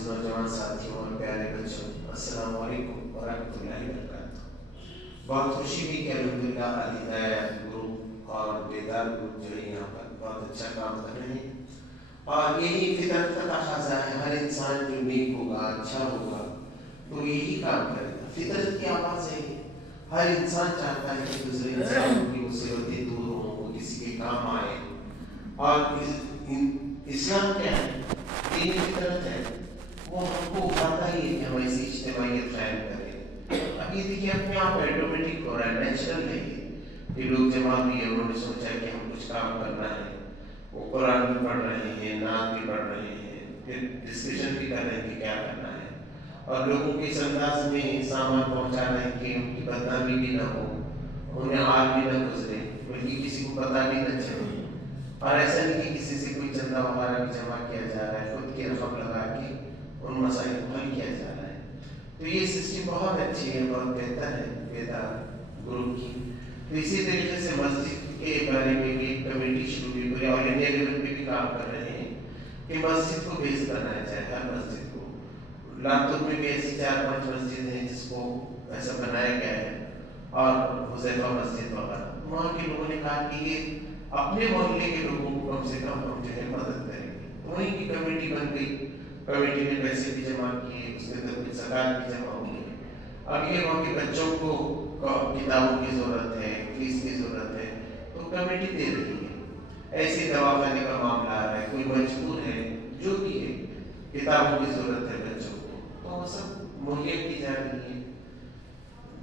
معزز نوجوان ساتھیوں اور پیارے بچوں، السلام علیکم ورحمۃ اللہ وبرکاتہ۔ بہت خوشی ہوئی کہ الحمدللہ الہدایہ گروپ اور بیدار گروپ جو ہے یہاں پر بہت اچھا کام کر رہے ہیں، اور یہی فطرت کا تقاضا ہے۔ ہر انسان جو نیک ہوگا، اچھا ہوگا، تو یہی کام کرے گا۔ فطرت کی آواز ہے، ہر انسان چاہتا ہے کہ دوسرے انسان کی مصیبتیں دور ہوں، وہ کسی کے کام آئے۔ اور اسلام کیا ہے؟ دینی فطرت ہے، وہ ہم کو اٹھاتا ہی ہے کہ ہم ایسی اجتماعیت قائم کریں۔ اب یہ دیکھیے اپنے آپ آٹومیٹک ہو رہا ہے، نیچرل ہے کہ لوگ جمع ہوئے، انہوں نے سوچا کہ ہم کچھ کام کرنا ہے، وہ قرآن بھی پڑھ رہے ہیں، نعت بھی پڑھ رہے ہیں، پھر ڈسکشن بھی کر رہے ہیں کہ کیا کرنا ہے، اور لوگوں کے اس انداز میں سامان پہنچا رہے ہیں کہ ان کی بدنامی بھی نہ ہو، انہیں آگ بھی نہ گزرے، بلکہ کسی کو پتہ بھی نہ چلے۔ اور ایسا نہیں کہ کسی سے کوئی چندہ وغیرہ بھی جمع کیا جا رہا ہے، خود کی رقم لگا کے ان مسائل کو حل کیا جا رہا ہے۔ تو یہ سسٹم بہت اچھی ہے، بہت بہتر ہے بیدار گروپ کی۔ تو اسی طریقے سے مسجد کے بارے میں بھی ایک کمیٹی شروع ہوئی، پورے آل انڈیا لیول پہ بھی کام کر رہے ہیں کہ مسجد کو بیس بنایا جائے، ہر مسجد کو۔ لاتور میں بھی ایسی 4-5 مسجد ہیں جس کو ایسا بنایا گیا ہے، اور حذیفہ مسجد وغیرہ۔ وہاں کے لوگوں نے کہا کہ یہ اپنے محلے کے لوگوں کو کم سے کم ہم جو ہے مدد کریں گے، تو وہیں کی کمیٹی بن گئی۔ کمیٹی نے پیسے بھی جمع کیے، اس کے اندر کچھ زکوٰۃ بھی جمع ہو گئی۔ اب یہ وہاں کے بچوں کو کتابوں کی ضرورت ہے، فیس کی ضرورت ہے، تو کمیٹی دے رہی ہے۔ ایسے دواخانے کا معاملہ آ رہا ہے، کوئی مجبور ہے، جو بھی ہے، کتابوں کی ضرورت ہے بچوں کو، تو وہ سب مہیا کی جا رہی ہے۔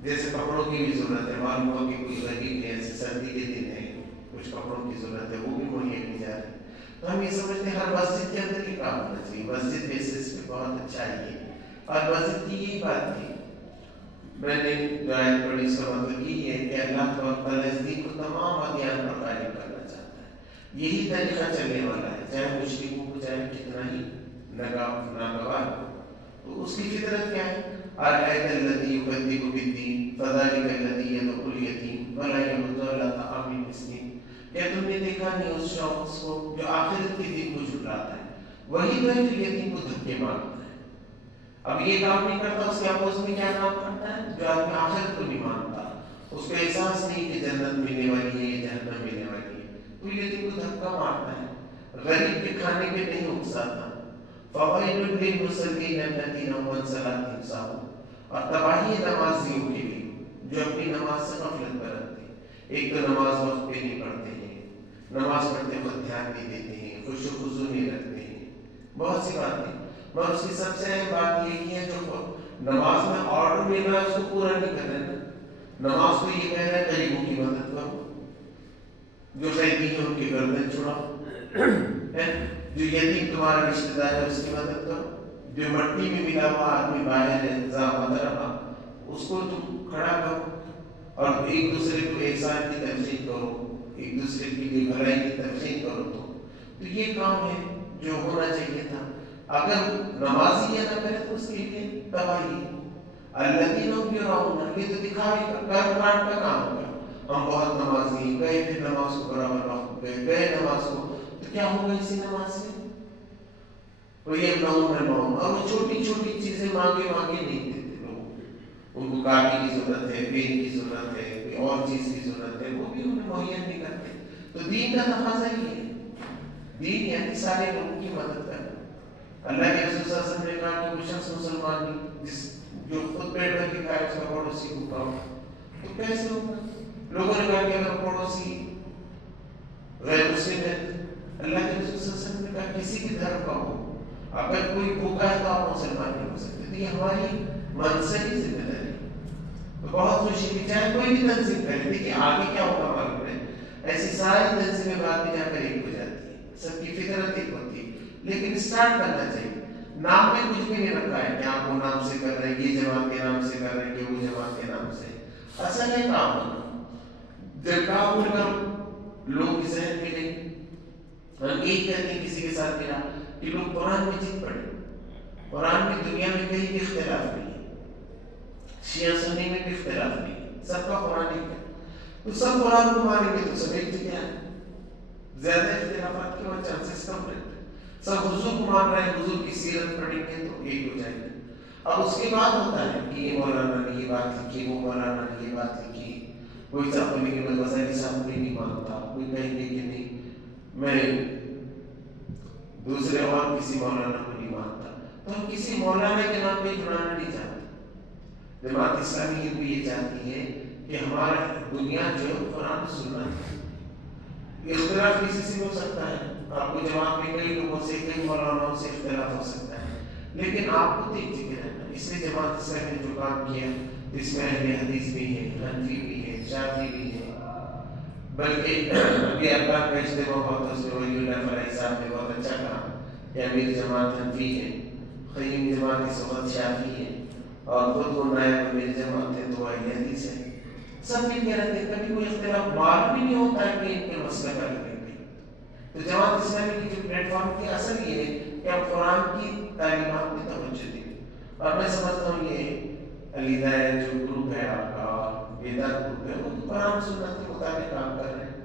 جیسے کپڑوں کی بھی ضرورت ہے، معلوم ہو کہ کوئی غریب ہے، ایسے سردی کے دن ہے، کچھ کپڑوں کی ضرورت ہے، وہ بھی مہیا کی جا رہی ہے۔ تو ہم یہ سمجھتے ہیں ہر مسجد کے اندر یہ کام ہونا چاہیے، مسجد بیسس پہ بہت اچھا ہے یہ۔ اور مسجد کی یہی بات تھی، میں نے جو آیت پڑھی اس کا مطلب یہ ہے کہ اللہ تعالیٰ اس دین کو تمام ادیان پر غالب کرنا چاہتا ہے۔ یہی طریقہ چلنے والا ہے، چاہے مشرکوں کو چاہے کتنا ہی ناگوار ہو۔ تو اس کی فطرت کیا ہے؟ أَرَأَيْتَ الَّذِي يُكَذِّبُ بِالدِّينِ فَذَلِكَ الَّذِي يَدْعُو الْيَتِيمَ وَلَا يَحُضُّ عَلَىٰ طَعَامِ الْمِسْكِينِ۔ کیا تم نے دیکھا نہیں اس شخص کو جو آخرت کے دن کو جھٹلاتا ہے؟ وہی تو ہے جو یتیم کو دھکے مارتا ہے۔ اب یہ کام نہیں کرتا، اس کے اپوزٹ میں کیا کام کرتا ہے؟ جو آدمی آخرت کو نہیں مانتا، اس کو احساس نہیں کہ جنت ملنے والی ہے یا جہنم ملنے والی ہے، تو یتیم کو دھکا مارتا ہے، غریب کے کھانے پہ نہیں اکساتا۔ فَوَيْلٌ لِّلْمُصَلِّينَ الَّذِينَ هُمْ عَنْ صَلَاتِهِمْ سَاهُونَ۔ اور تباہی ہے نمازیوں کے لیے جو اپنی نماز سے غفلت برتتے ہیں۔ ایک تو نماز وقت پہ نہیں پڑھتے ہیں، نماز پڑھتے وقت دھیان نہیں دیتے ہیں، خشوع و خضوع نہیں رکھتے ہیں، بہت سی باتیں۔ مگر اس کی سب سے اہم بات یہ ہے جو نماز میں آرڈر مل رہا ہے اس کو پورا نہیں کر رہے۔ نماز کو یہ کہہ رہا ہے غریبوں کی مدد کرو، جو قیدی ہیں ان کی گردن چھڑاؤ، جو یتیم تمہارا رشتہ دار ہے اس کی مدد کرو، جو مٹی میں ملا ہوا آدمی باہر ہے زامت رہا اس کو تم کھڑا کرو، اور ایک دوسرے کو احسان کی تلقین کرو، ایک دوسرے کے لیے بھلائی کی تلقین کرو۔ تو یہ کام ہے جو ہونا چاہیے تھا۔ اگر نمازی یہ نہ کرے تو اس کے لیے تباہی۔ الذین هم یراؤون، یہ تو دکھاوے کا کام کا کام ہوگا۔ ہم بہت نمازی ہیں، گئے پھر نماز کو برابر وقت گئے نماز کو، تو کیا ہوگا اسی نماز سے؟ اور وہ چھوٹی چھوٹی چیزیں مانگے نہیں دیتے لوگ، ان کو کاپی کی ضرورت ہے، پین کی ضرورت ہے، کوئی اور چیز کی ضرورت ہے، وہ بھی انہیں مہیا نہیں کرتے۔ تو دین کا تقاضا یہ ہے، دین یعنی سارے لوگوں کی مدد کرنا۔ اللہ کے رسول صلی اللہ علیہ وسلم نے کہا کہ کوئی شخص مسلمان نہیں جو خود پیٹ بھر کے کھائے اس کا پڑوسی کو کھاؤ، تو کیسے ہوگا؟ لوگوں نے کہا کہ اگر پڑوسی غیر مسلم ہے، اللہ کے رسول صلی اللہ علیہ وسلم نے کہا کسی بھی دھرم کا ہو، اگر کوئی بھوکا ہے تو آپ مسلمان نہیں ہو سکتے۔ تو یہ ہماری منصبی ذمہ داری ہے۔ تو بہت خوشی کی چاہے کوئی بھی تنظیم کرے، دیکھیے آگے کیا ہوگا معلوم ہے، ایسی ساری تنظیمیں بعد میں جا کر ایک ہو جاتی ہے، سب کی فطرت ایک ہوتی ہے، لیکن اسٹارٹ کرنا چاہیے۔ نام میں کچھ بھی نہیں رکھا ہے کہ آپ وہ نام سے کر رہے ہیں، یہ جماعت کے نام سے کر رہے ہیں، کہ وہ جماعت کے نام سے۔ اصل ہے کام ہونا، جب کام ہو کر لوگ ذہن میں نہیں، ہم ایک کہتے ہیں کسی کے ساتھ ملا کہ لوگ قرآن میں جیت پڑے۔ قرآن میں دنیا میں کہیں بھی اختلاف نہیں ہے، شیعہ سنی میں بھی اختلاف نہیں ہے، سب کا قرآن ایک ہے۔ تو سب قرآن کو مانیں گے تو سب ایک جگہ ہے، زیادہ اختلافات کے وہاں چانسز کم رہتے ہیں۔ सब हुजूर को मान रहे हैं, हुजूर की सीरत पढ़ेंगे तो एक हो जाएंगे। अब उसके बाद होता है कि ये मौलाना ने ये बात लिखी, वो मौलाना ने ये बात लिखी, कोई साहब बोलेंगे मैं गज़ाली साहब को नहीं मानता, कोई कहेंगे कि नहीं मैं दूसरे और किसी मौलाना को नहीं मानता। तो हम किसी मौलाना के नाम पे जुड़ाना नहीं चाहते। जमात इस्लामी हिंदू ये चाहती है कि हमारा दुनिया जो है कुरान सुनना है। इख्तिलाफ किसी से हो सकता है, आपको जमात में कई लोगों से कई मौलानाओं से इख्तिलाफ हो सकता है, लेकिन आपको तो एक जगह रहना। इसलिए जमात इस्लामी ने जो काम किया इसमें अहले हदीस भी है, हनफी भी है, शाफी भी है, बल्कि अभी अल्लाह का इज्तिमा बहुत उसमें वलीउल्लाह फलाही साहब ने बहुत अच्छा कहा कि अमीर जमात हनफी है, ख़य्यम जमात की सोबत शाफी है और खुद वो नायब अमीर जमात है तो अहले हदीस है। सब मिल के रहते हैं, कभी कोई इख्तिलाफ मालूम भी नहीं होता है कि इनके मसले का करेंगे। तो जमात इस्लामी की जो प्लेटफॉर्म की असर ये है कि हम कुरान की तालीमात में तवज्जो दें। और मैं समझता हूँ ये अल-हिदाया जो ग्रुप है आपका और बेदार ग्रुप है वो कुरान सुन्नत के मुताबिक काम कर रहे हैं,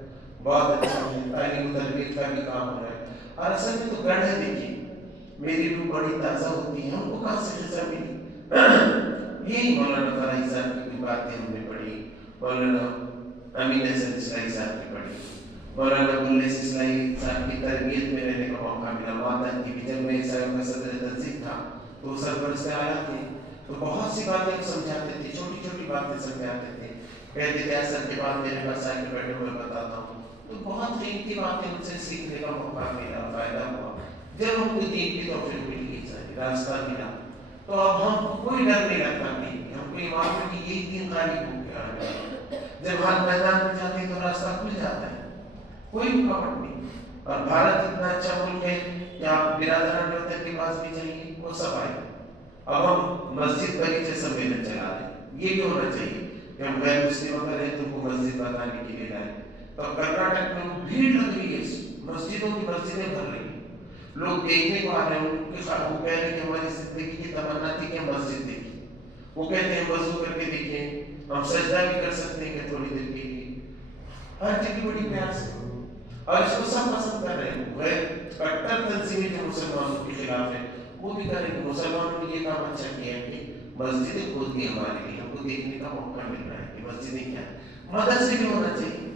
बहुत अच्छा है, तालीम तरबियत का भी काम हो रहा है। और असल में तो गढ़ है, देखिए मेरी रूह बड़ी ताज़ा होती है, हमको कहाँ से ग़िज़ा मिली। यही मौलाना फराही साहब की बातें हमने पढ़ी, मौलाना अमीन हसन इस्लाही साहब की पढ़ी, मौलाना मुल्लिस इस्लाही साहब की तरबियत में रहने का मौका मिला। माता की भी जब मैं इस्लाम का सदर तंजीम था तो सरपरस्त आया थे, तो बहुत सी बातें समझाते थे, छोटी छोटी बातें समझाते थे, कहते थे असर के बाद मेरे पास आके बैठो मैं बताता हूँ। तो बहुत कीमती बातें उनसे सीखने का मौका मिला, फायदा हुआ। जब हमको दीन की तौफीक मिली, रास्ता मिला, तो अब हम कोई डर नहीं लगता, नहीं हमको ये मालूम है कि यही दीन गालिब हो गया। जब हाथ मैदान में जाते हैं तो रास्ता खुल जाता है, कोई रुकावट नहीं। और भारत इतना अच्छा मुल्क है कि आप बिरादरान वतन के पास भी जाइए वो सब आए। अब हम मस्जिद बगीचे सब मेहनत चला रहे हैं, ये भी होना चाहिए कि हम गैर मुस्लिम अगर हैं तुमको मस्जिद बताने के लिए लाए। तो कर्नाटक में भीड़ लग रही है, मस्जिदों की मस्जिदें भर रही हैं, लोग देखने को आ रहे हैं। उनके वो कह रहे हैं कि हमारी जिंदगी की तमन्ना थी कि हम मस्जिद देखें। वो कहते हैं वज़ू करके देखें, हम सजदा भी कर सकते हैं कि थोड़ी देर के लिए। हर जगह बड़ी प्यार से, और इसको सब पसंद कर रहे हैं। गैर कट्टर तंजीमें जो मुसलमानों के खिलाफ है वो भी करेंगे। मुसलमानों ने ये काम अच्छा किया है कि मस्जिदें खोद दी हमारे लिए, हमको देखने का मौका मिल रहा है कि मस्जिदें क्या है। मदरसे भी होना चाहिए,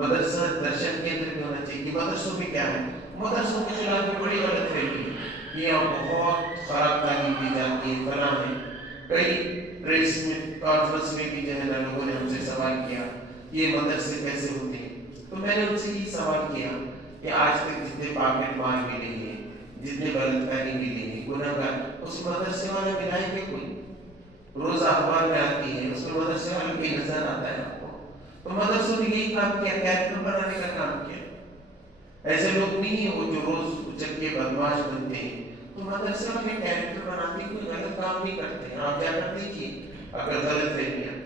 मदरसा दर्शन केंद्र भी होना चाहिए कि मदरसों में क्या है। मदरसों के खिलाफ में बड़ी गलत फहमी है कि यहाँ बहुत खराब तालीम दी जाती है, फलां है। कई प्रेस में कॉन्फ्रेंस में भी जो है ना लोगों ने हमसे सवाल किया ये मदरसे कैसे होते हैं। तो मैंने उनसे ये सवाल किया कि आज तक जितने पॉकेट मार मिले हैं, जितने बलात्कारी मिले हैं, गुनहगार, उस मदरसे वाले मिलाएंगे कोई? रोज अखबार में आती है, उसमें मदरसे वाले कोई नजर आता है आपको? तो मदरसों ने यही काम किया, कैरेक्टर बनाने का काम किया। ऐसे लोग नहीं है वो जो रोज उचक के बदमाश बनते हैं, तो मदरसे वाले कैरेक्टर बनाते कोई गलत काम नहीं करते हैं। आप जाकर देखिए अगर गलत फहमियां।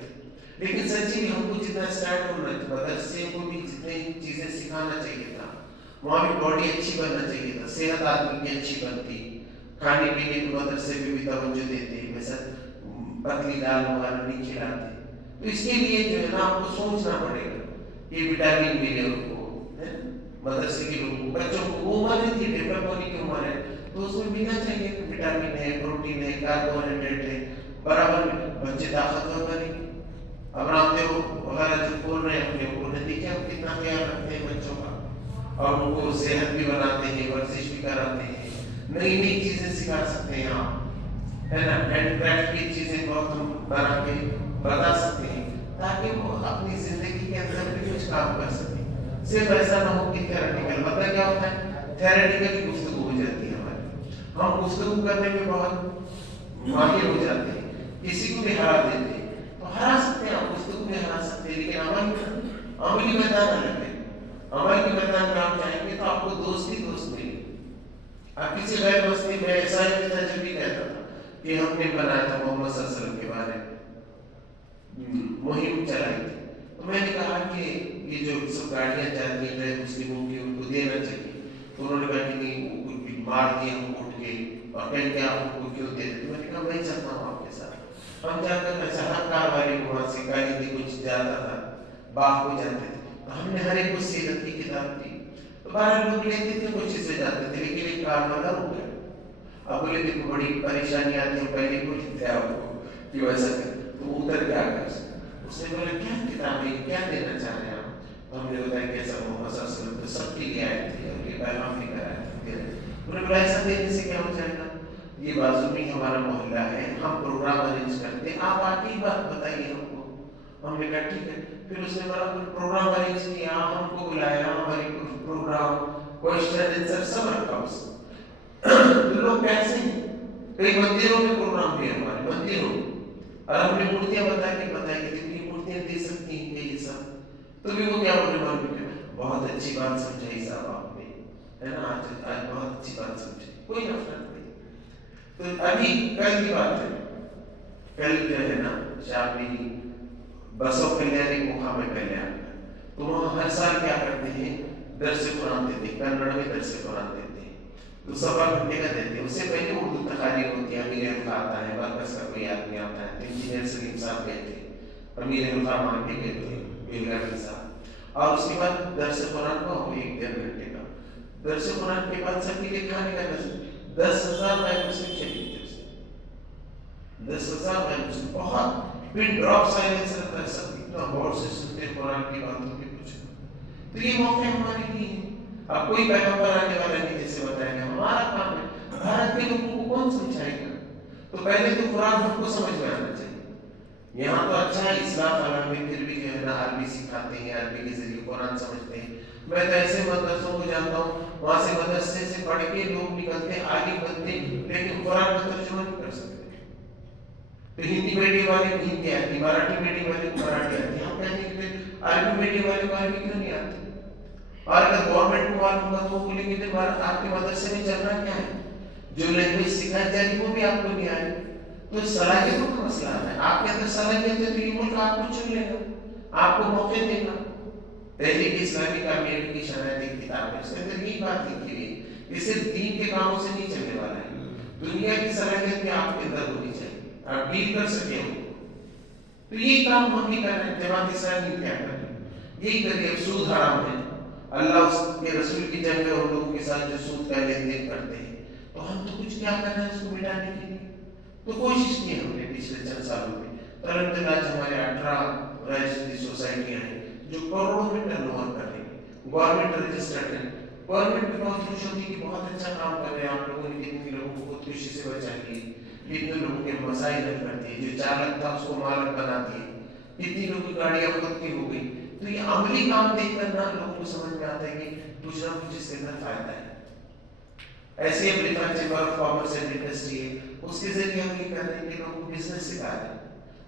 लेकिन सच्ची हमको जितना स्टैंड होना चाहिए, मदरसे को भी जितनी चीजें सिखाना चाहिए था, वहाँ भी बॉडी अच्छी बनना चाहिए था, सेहत आदमी की अच्छी बनती, खाने पीने के मदरसे पे भी तवज्जो देते, वैसा पतली दाल वगैरह नहीं खिलाते। तो इसके लिए जो है ना आपको सोचना पड़ेगा कि विटामिन मिले उनको, मदरसे के लोगों को, बच्चों को वो उम्र थी डेवलप होने की उम्र है, तो उसमें मिलना चाहिए कि विटामिन है, प्रोटीन है, कार्बोहाइड्रेट है, बराबर बच्चे ताकतवर बनेंगे। अब रामदेव वगैरह जो बोल रहे हैं उन्हें देखिए हम कितना ख्याल रखते हैं बच्चों का, और उनको सेहत भी बनाते हैं, वर्जिश भी कराते हैं, नई नई चीजें सिखा सकते हैं आप, है ना। हैंडक्राफ्ट की चीजें बहुत हम बना के बता सकते हैं ताकि वो अपनी जिंदगी के अंदर भी कुछ काम कर सके। सिर्फ ऐसा ना हो कि थ्योरेटिकल, मतलब क्या होता है थ्योरेटिकल की गुफ्तगू हो जाती है हमारी, हम गुफ्तगू करने में बहुत माहिर हो जाते हैं, किसी को भी हरा देते हैं। तो हरा सकते हैं आप, गुफ्तगू में हरा सकते हैं, लेकिन अमली मैदान अलग है। अमल के मैदान में आप जाएंगे तो आपको दोस्त ही दोस्त मिलेंगे। आप किसी गैर मस्ती में ऐसा ही था जब भी कहता था कि हमने बनाया था मोहम्मद सल्लल्लाहु अलैहि वसल्लम के बारे में मुहिम चलाई थी, तो मैंने कहा कि ये जो सब गाड़ियाँ जाती हैं गैर मुस्लिमों की उनको देना चाहिए। तो उन्होंने कहा कि नहीं मार दिए हम उठ के, और कहेंगे आप उनको क्यों दे देते। मैंने कहा मैं चलता हूँ आपके साथ। हम जाकर कार वाले को वहाँ से गाड़ी थी कुछ जाता था, बाग को जाते थे, तो हमने हर एक को सीरत की किताब दी। तो तो 12 लोग लेते थे, कोशिश से जाते थे, लेकिन एक कार वाला हो गया। अब बोले देखो बड़ी परेशानी आती है, पहले पूछते थे आपको कि वैसा कर, तो उतर क्या कर सकते। उसने बोला क्या किताब है, क्या देना चाह रहे हैं आप? तो हमने बताया कि ऐसा मोहम्मद सल्लल्लाहु अलैहि वसल्लम तो सबके लिए आए थे और ये पैगाम लेकर आए थे। उन्होंने बोला ऐसा देने से क्या हो जाएगा, ये बाजू में हमारा मोहल्ला है, हम प्रोग्राम अरेंज करते हैं, आप आके ही बात बताइए हमको। हमने कहा ठीक है। फिर उसने बोला प्रोग्राम अरेंज किया, हमको बुलाया, हमारे प्रोग्राम क्वेश्चन आंसर सब रखा उसने। तो लोग कैसे हैं, कई मंदिरों में प्रोग्राम भी हमारे मंदिरों, और हमने मूर्तियां बता के बताई कि ये मूर्तियां दे सकती हैं ये सब। तो भी वो क्या बोले, मान बेटे बहुत अच्छी बात समझाई साहब आपने, है ना, आज बहुत अच्छी बात समझी, कोई नफरत नहीं। तो अभी कल की बात है, कल जो है ना शादी बसों कल्याणी मुखा में पहले आता है, तो वहाँ हर साल क्या करते हैं, दर्स कुरान देते हैं, कन्नड़ में दर्स कुरान देते हैं, तो 1.25 घंटे का देते हैं। उससे पहले उर्दू तकारीर होती है, अमीर रुखा आता है, बरकस का कोई आदमी आता है, इंजीनियर सलीम साहब गए थे, अमीर रुखा मान के गए थे, बेलगावी साहब, और उसके बाद दर्स कुरान को 1-1.5 घंटे का दर्स कुरान के बाद सबके लिए खाने का 10,000 नए मुस्लिम शहीद थे उससे, 10,000 नए मुस्लिम, बहुत पिन ड्रॉप साइलेंस रहता है, सब इतना गौर से सुनते हैं कुरान की बातों के कुछ। तो ये मौके हमारे लिए हैं। अब कोई पैगंबर आने वाला नहीं, जैसे बताएंगे हमारा काम है, भारत के लोगों को कौन समझाएगा? तो पहले तो कुरान हमको समझ में आना चाहिए। यहाँ तो अच्छा है इस्लाम वाला में, फिर भी जो है ना अरबी सिखाते हैं, अरबी के जरिए कुरान समझते हैं। मैं तो ऐसे मदरसों को जानता हूँ, वहां से मदरसे से पढ़ के लोग निकलते आगे बनते, लेकिन कुरान का तर्जुमा नहीं कर सकते। तो हिंदी मीडियम वाले को हिंदी आती, मराठी मीडियम वाले को मराठी आती, हम कहते हैं कि अरबी मीडियम वाले को अरबी क्यों नहीं आती? और अगर गवर्नमेंट को मालूम होगा तो वो बोलेंगे कि आपके मदरसे में चल रहा क्या है, जो लैंग्वेज सिखाई जा रही वो भी आपको नहीं आ रही। तो सलाहियतों का मसला है, आपके अंदर सलाहियत है तो ये मुल्क आपको चुन लेगा, आपको मौके देगा। तहरीक इस्लामी कामयाबी की शरायत एक किताब है, उसके अंदर यही बात लिखी हुई है कि सिर्फ दीन के कामों से नहीं चलने वाला है, दुनिया की सलाहियत भी आपके अंदर होनी चाहिए, आप डील कर सके हो। तो यही काम हम भी कर रहे हैं, जमात इस्लामी क्या कर रहे हैं, यही करिए। सूद हराम है, अल्लाह उसके रसूल की जंग है, उन लोगों के साथ जो सूद का लेन देन करते हैं, तो हम तो कुछ क्या कर रहे हैं उसको मिटाने के लिए। तो कोशिश की हमने पिछले 4 सालों में, तो अल्हम्दुलिल्लाह हमारे 18 रजिस्ट्री सोसाइटियां हैं जो करोड़ों में टर्नओवर कर रही है, गवर्नमेंट रजिस्टर्ड है। गवर्नमेंट भी बहुत खुश होती है कि बहुत अच्छा काम कर रहे हैं आप लोगों ने, कितने लोगों को खुदकुशी से बचाई, कितने लोगों के मसाइल हल करती है, जो चालक था उसको मालक बनाती है, कितनी लोगों की गाड़ियां खुद की हो गई। तो ये अमली काम देखकर ना लोगों को समझ में आता है कि कुछ ना कुछ इसके अंदर फायदा है। ऐसे ही रिफर chamber of commerce and industry है, उसके जरिए हम ये कर रहे हैं कि लोगों को बिजनेस सिखा रहे हैं।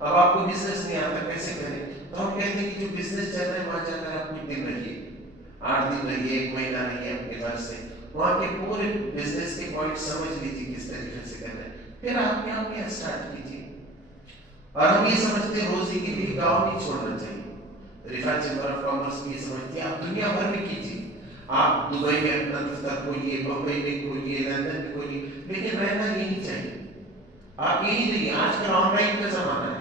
अब आपको बिजनेस नहीं आता कैसे करें, तो हम कहते हैं कि जो बिजनेस चल रहा है वहां जाकर आप कुछ दिन रहिए, 8 दिन रहिए, 1 महीना रहिए अपने घर से, वहां के पूरे बिजनेस के पॉइंट समझ लीजिए किस तरीके से करना है, फिर आप यहाँ स्टार्ट कीजिए। और हम ये समझते हैं रोजी के लिए गाँव नहीं छोड़ना चाहिए। रिफर चेंबर ऑफ कॉमर्स भी समझती है, आप दुनिया भर में कीजिए, आप दुबई में अपना दफ्तर खोलिए, बम्बई में खोलिए, लंदन में खोलिए, लेकिन रहना यही चाहिए। आप यही रहिए, आजकल ऑनलाइन का जमाना है,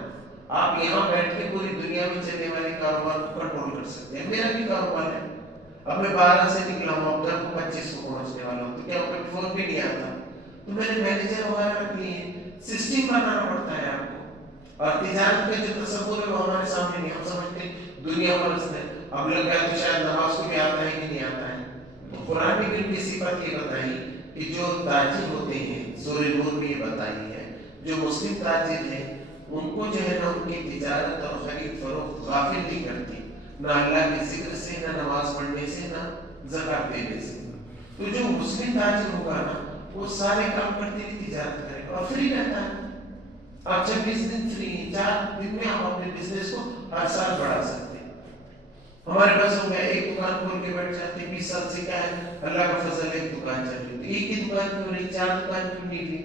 आप यहाँ बैठ के पूरी दुनिया में चलने वाले कारोबार को कंट्रोल कर सकते हैं। मेरा भी कारोबार है, अब मैं 12 से निकला हूँ, अब तक 25 को पहुँचने वाला हूँ, तो क्या ऊपर फोन भी नहीं आता, तो मैंने मैनेजर वगैरह रख लिए, सिस्टम बनाना पड़ता है आपको। और तिजारत का जो तस्वुर है वो हमारे सामने नहीं, हम समझते दुनिया परस्त है। अब लग गया तो शायद नमाज को भी आता है कि नहीं आता है, तो कुरान में भी उनकी सिफत ये बताई कि जो ताजिर होते हैं, सूरह नूर में ये बताई है, जो मुस्लिम ताजिर हैं उनको जो है ना उनकी तिजारत और खरीद फरोख्त गाफिल नहीं करती, ना अल्लाह के जिक्र से, ना नमाज पढ़ने से, ना ज़कात देने से। तो जो मुस्लिम ताजिर होगा ना वो सारे काम करते हुए तिजारत करेगा और फ्री रहता है। आप 26 दिन फ्री, 4 दिन में आप अपने बिजनेस को हर साल बढ़ा सकते हैं। हमारे पास हो गया, एक दुकान खोल के बैठ जाते हैं, 20 साल से क्या है, अल्लाह का फजल, एक दुकान चल रही है, एक ही दुकान क्यों नहीं, 4 दुकान क्यों नहीं ली,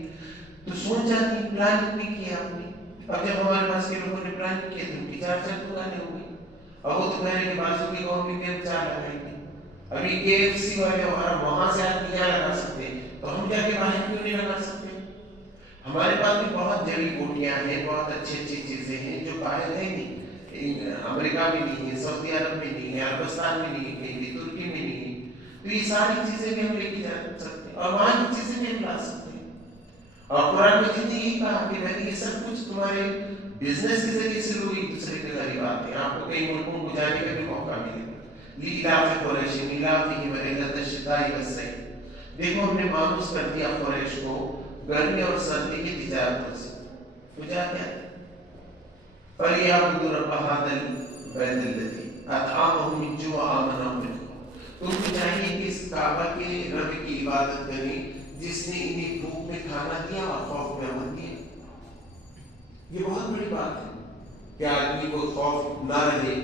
तो सोच जाती प्लान नहीं किया आपने। अब जब हमारे पास के लोगों ने प्लान किया तो उनकी 4 दुकानें हो गई। अब वो तुम्हारे के बाजू की गाँव में भी 4 लगाएंगे, अभी KFC वाले वहां से आप यहाँ लगा सकते हैं, तो हम जाके बाहर क्यों नहीं लगा सकते। हमारे पास भी बहुत जड़ी बूटियां हैं, बहुत अच्छी अच्छी चीजें हैं जो बाहर है नहीं, अमेरिका में नहीं है, सऊदी अरब में नहीं है, अरबस्तान में नहीं है, तुर्की में नहीं है। तो تو یہ ساری چیزیں بھی ہم لے کے جا سکتے ہیں اور وہاں کی چیزیں بھی لا سکتے ہیں. اور قرآن میں جتنی یہ کہا کہ میں نے یہ سب کچھ تمہارے بزنس کے ذریعے سے لوگ ایک دوسرے کے قریب آتے ہیں. آپ کو کئی ملکوں کو جانے کا بھی موقع ملے گا. لیلاف قریش لیلافہم رحلۃ الشتاء والصیف. دیکھو ہم نے مانوس کر دیا قریش کو گرمی اور سردی کی تجارتوں سے. تو جا کیا فَلْيَعْبُدُوا رَبَّ هَٰذَا الْبَيْتِ الَّذِي أَطْعَمَهُم مِّن جُوعٍ وَآمَنَهُم مِّن خَوْفٍ. تم کو چاہیے کہ اس کعبہ کے رب کی عبادت کریں جس نے انہیں بھوک میں کھانا دیا اور خوف میں امن دیا. یہ بہت بڑی بات ہے کہ آدمی کو خوف نہ رہے.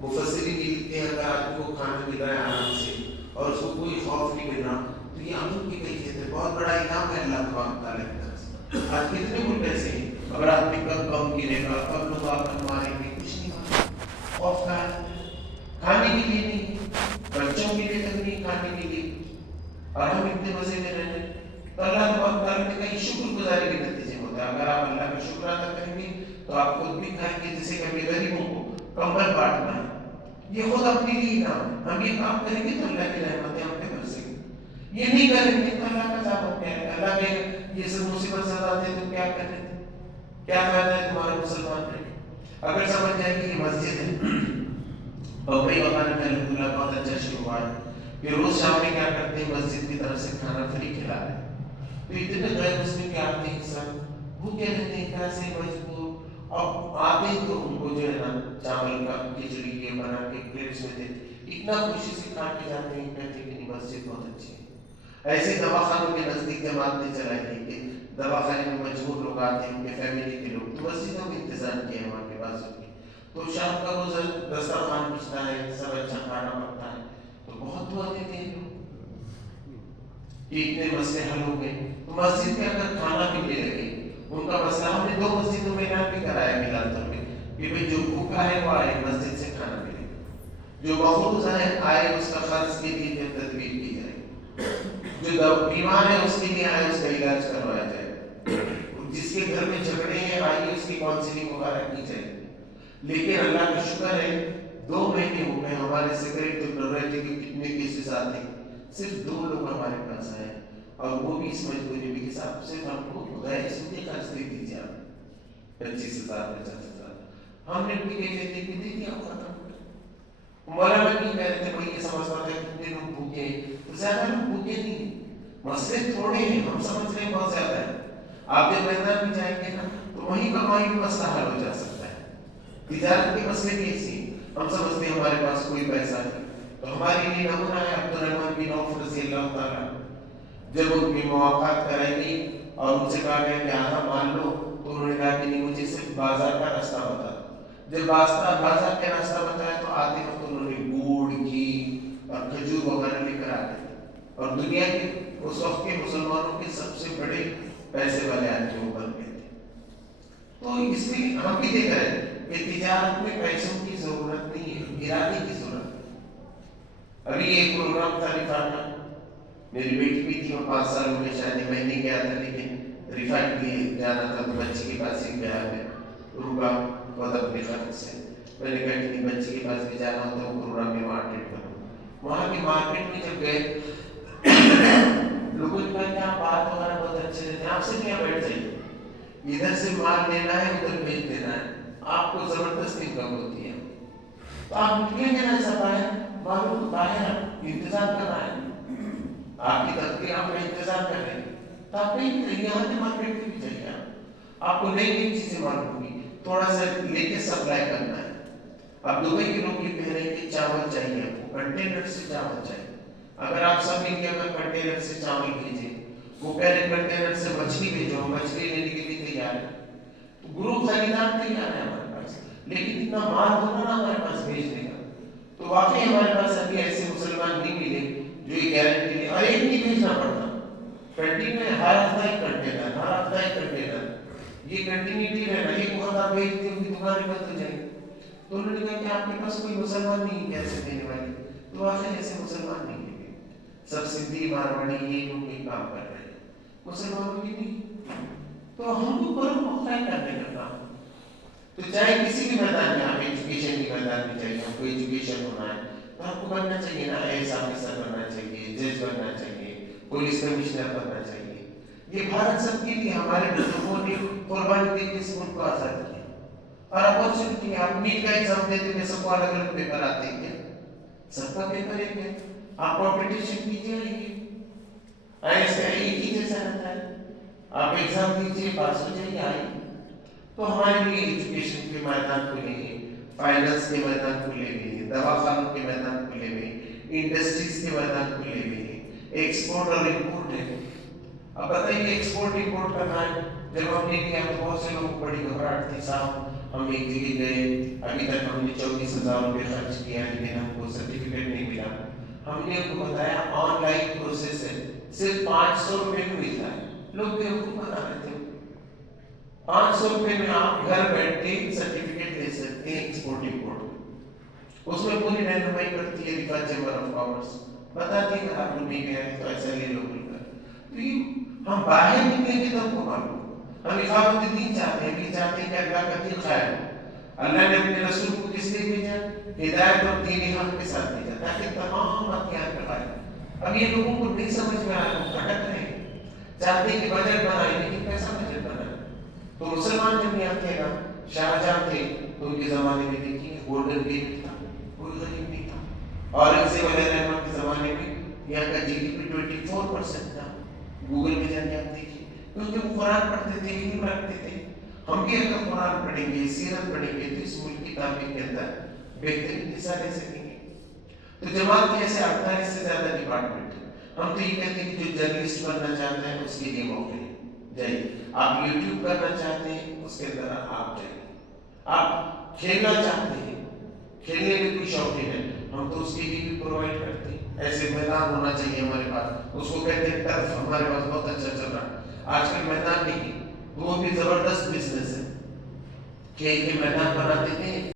مفسرین بھی لکھتے ہیں اگر آدمی کو کھانا مل رہا ہے آرام سے اور اس کو کوئی خوف نہیں مل رہا تو یہ امن کی کیفیت ہے. بہت بڑا انعام ہے اللہ تبارک تعالیٰ کی طرف سے. آج کتنے ملک ایسے ہیں اگر آدمی کب بم گرے گا کب لوگ آپ ماریں گے کچھ نہیں ہوگا. خوف کا کھانے کے لیے نہیں بچوں کے لیے تک نہیں کھانے کے لیے اور ہم اتنے مزے میں رہنے. تو اللہ تبارک تعالیٰ نے کہیں شکر گزاری کے نتیجے ہوتا ہے. اگر آپ اللہ کا شکر ادا کریں گے تو آپ خود بھی کھائیں گے. جیسے کبھی غریبوں کو کمبل بانٹنا ہے یہ خود اپنے لیے نام ہے. ہم یہ کام کریں گے تو اللہ کی رحمتیں ہم پہ برسیں گی. یہ نہیں کریں گے تو اللہ کا عذاب ہو گیا. اللہ کے یہ سب مصیبت زدہ تھے تو کیا کریں گے؟ کیا فائدہ ہے تمہارے مسلمان رہنے. اگر سمجھ جائے کہ یہ مسجد ہے اور بھائی وہاں میں الحمدللہ بہت اچھا شروع ہوا ہے کہ روز شام میں کیا کرتے ہیں مسجد کی طرف سے کھانا فری کھلا رہے ہیں. تو اتنے غیر مسلم کے آتے ہیں سب بھوکے رہتے ہیں پیسے مجبور اور آتے ہیں تو ان کو جو ہے نا چاول کا کھچڑی یہ بنا کے پلیٹس میں دیتے اتنا خوشی سے کھا کے جاتے ہیں. کہتے ہیں کہ مسجد بہت اچھی ہے. ایسے دواخانوں کے نزدیک جماعت نے چلائی گئی کہ دواخانے میں مجبور لوگ آتے ہیں ان کے فیملی کے لوگ تو مسجدوں میں انتظام کیا ہے وہاں کے پاس ہوگی تو شام کا روزہ دسترخوان پچھتا ہے سب اچھا کھانا پکتا ہے تو بہت دعا دیتے ہیں لوگ کہ اتنے مسئلے حل ہو گئے. تو مسجد میں اگر کھانا بھی لے لگے ان کا مسئلہ ہم نے 2 مسجدوں میں اعلان بھی کرایا ملال طور پہ کہ بھائی جو بھوکا ہے وہ آئے مسجد سے کھانا ملے جو مفروض آئے اس کا خرچ کے لیے جو تدبیر کی جائے جو بیمار ہے اس کے لیے آئے اس کا علاج کروایا جائے جس کے گھر میں جھگڑے ہیں آئیے اس کی کاؤنسلنگ وغیرہ کی جائے. لیکن اللہ کا شکر ہے 2 مہینے ہو گئے ہمارے سیکرٹری تو ڈر رہے تھے کہ کتنے کیسز آتے ہیں. صرف 2 لوگ ہمارے پاس آئے اور وہ بھی اس مجبوری میں کہ صاحب صرف ہم کو خدائے اس میں خرچ دے دیجیے آپ 25,000 50,000 ہم نے بھی کہتے کہ دے دیا ختم. مولانا بھی کہہ رہے تھے بھائی یہ سمجھ پاتا ہے کتنے لوگ بھوکے ہیں تو زیادہ لوگ بھوکے نہیں ہیں. مسئلے تھوڑے ہیں ہم سمجھ رہے ہیں بہت زیادہ ہے. آپ جب میدان میں جائیں گے نا تو وہیں کا وہیں بھی مسئلہ حل ہو جا سکتا ہے. تجارت کے مسئلے بھی ایسے ہم سمجھتے ہیں ہمارے پاس کوئی پیسہ نہیں تو ہمارے لیے نمونہ ہے عبدالرحمن بن عوف رضی اللہ تعالیٰ. جب ان کی مواقعات کرائی گئی اور ان سے کہا گیا کہ آدھا مان لو تو انہوں نے کہا کہ نہیں مجھے صرف بازار کا راستہ بتا. جب بازار کا راستہ بتایا تو آتے وقت انہوں نے گوڑ گھی اور کھجور وغیرہ لے کر آتے اور دنیا کے اس وقت کے مسلمانوں کے سب سے بڑے پیسے والے آدمی وہ بن گئے تھے. تو اس میں ہم بھی دیکھ رہے ہیں کہ تجارت میں پیسوں کی ضرورت نہیں ہے ارادے کی ضرورت ہے. ابھی ایک پروگرام تھا رفاقہ میری بیٹی بھی تھی وہ 5 سال میں شادی میں نہیں گیا تھا لیکن رفاق بھی جانا تھا تو بچی کے پاس ہی گیا ہے رکا بہت اپنے خرچ سے. میں نے کہا کہ بچی کے پاس بھی جانا ہوتا ہے وہ پروگرام میں مارکیٹ کروں. وہاں کی مارکیٹ میں جب گئے لوگوں نے کہا کہ آپ بات وغیرہ بہت اچھے رہتے ہیں آپ سے کیا بیٹھ جائیے ادھر سے مال لینا ہے ادھر بھیج دینا ہے آپ کو زبردست انکم ہوتی ہے. تو آپ نکلیں گے نا ایسا باہر معلوم باہر انتظار کرنا ہے آپ کی تقدیر آپ کا انتظار کر رہے ہیں تو آپ نہیں یہاں سے مارکیٹ میں بھی جائیے آپ کو نئی نئی چیزیں معلوم ہوگی تھوڑا سا لے کے سپلائی کرنا ہے. اب دبئی کے لوگ یہ کہہ رہے ہیں کہ چاول چاہیے آپ کو کنٹینر سے چاول چاہیے. اگر آپ سب مل کے اگر کنٹینر سے چاول بھیجیں وہ کہہ رہے کنٹینر سے مچھلی بھیجو مچھلی لینے کے لیے تیار ہے تو گروپ خریدار تیار ہے ہمارے پاس لیکن اتنا مال ہونا نا ہمارے پاس بھیجنے کا. تو واقعی ہمارے پاس ابھی ایسے مسلمان نہیں ملے جو یہ گارنٹی دے اور ایک نہیں بھیجنا پڑتا کنٹینیو میں ہر ہفتہ ایک کنٹینر یہ کنٹینیوٹی رہنا ایک وقت آپ بھیجتے ہو کہ دکانیں بند ہو جائیں گی. تو انہوں نے کہا کہ آپ کے پاس کوئی مسلمان نہیں کیسے دینے والے تو واقعی ایسے مسلمان نہیں ہے سب سندھی مارواڑی یہ لوگ یہ کام کر رہے ہیں مسلمانوں کی نہیں. تو ہم کو بڑا موقع کرنے کا کام تو چاہے کسی بھی میدان میں آپ ایجوکیشن کے میدان میں چاہیے ہم کو ایجوکیشن ہونا ہے तो आपको बनना चाहिए ना, IAS ऑफिसर बनना चाहिए, जज बनना चाहिए, पुलिस कमिश्नर बनना चाहिए। ये भारत सबके लिए, हमारे बुजुर्गों ने कुर्बानी देके इस मुल्क को आजाद किया। और अपॉर्चुनिटी, आप नीट का एग्जाम देते हुए सबको अलग अलग पेपर आते हैं, सबका पेपर एक है, आप कंपटीशन कीजिए, IAS का एक ही जैसा रहता है, आप एग्जाम दीजिए, पास हो जाइए, आइए। तो हमारे लिए एजुकेशन के मैदान खुले हैं, फाइनेंस के मैदान खुले हुए हैं, दवाखानों के मैदान खुले हुए हैं, इंडस्ट्रीज के मैदान खुले हुए हैं, एक्सपोर्ट और इंपोर्ट है। अब बताइए एक्सपोर्ट इंपोर्ट करना है, जब हमने किया तो बहुत से लोगों को बड़ी घबराहट थी, साहब हम एक जगह गए, अभी तक हमने 24,000 रुपये खर्च किया लेकिन हमको सर्टिफिकेट नहीं मिला। हमने उनको बताया ऑनलाइन प्रोसेस है, सिर्फ 500 रुपये में मिलता है। लोग बेवकूफ बना रहे थे, 500 रुपये में आप घर बैठे सर्टिफिकेट ले सकते हैं एक्सपोर्ट इंपोर्ट। उसमें पूरी रहनुमाई करती है रिफा चैम्बर ऑफ कॉमर्स, बताती है आप लोग नहीं गए तो ऐसा ले लो बोलकर। तो हम बाहर निकलेंगे तो हमको मालूम, हम इफादत-उद-दीन चाहते हैं, भी चाहते हैं कि अल्लाह का दीन कायम हो। अल्लाह ने अपने रसूल को किस लिए भेजा? हिदायत और दीन हक के साथ भेजा, ताकि तमाम हथियार लगाए। अब ये लोगों को नहीं समझ में आ रहा, भटक रहे हैं, चाहते हैं कि बजट बनाए लेकिन कैसा बजट बनाए। तो मुसलमान जब यहाँ थे ना, शाहजहां थे, तो उनके जमाने में देखिए गोल्डन पीरियड था, कोई गरीब नहीं था। औरंगजेब रहमान के जमाने में यहाँ का GDP 24% था। गूगल में जाके आप देखिए, क्योंकि वो कुरान पढ़ते थे, इल्म रखते थे। हम भी अगर कुरान पढ़ेंगे, सीरत पढ़ेंगे तो इस मुल्क की तारीख के अंदर बेहतरीन हिस्सा ले सकेंगे। तो जमात के ऐसे 48 से ज्यादा डिपार्टमेंट है। हम तो ये कहते हैं कि जो जर्नलिस्ट बनना चाहते हैं उसके लिए मौके जाइए, आप यूट्यूब करना चाहते हैं उसके अंदर आप जाइए, आप खेलना चाहते हैं, खेलने में कोई शौकीन है, हम तो उसके लिए भी प्रोवाइड करते हैं। ऐसे मैदान होना चाहिए हमारे पास, उसको कहते हैं टर्फ, हमारे पास बहुत अच्छा चल रहा है आजकल मैदान नहीं, वो भी जबरदस्त बिजनेस है, खेल के मैदान बनाते थे।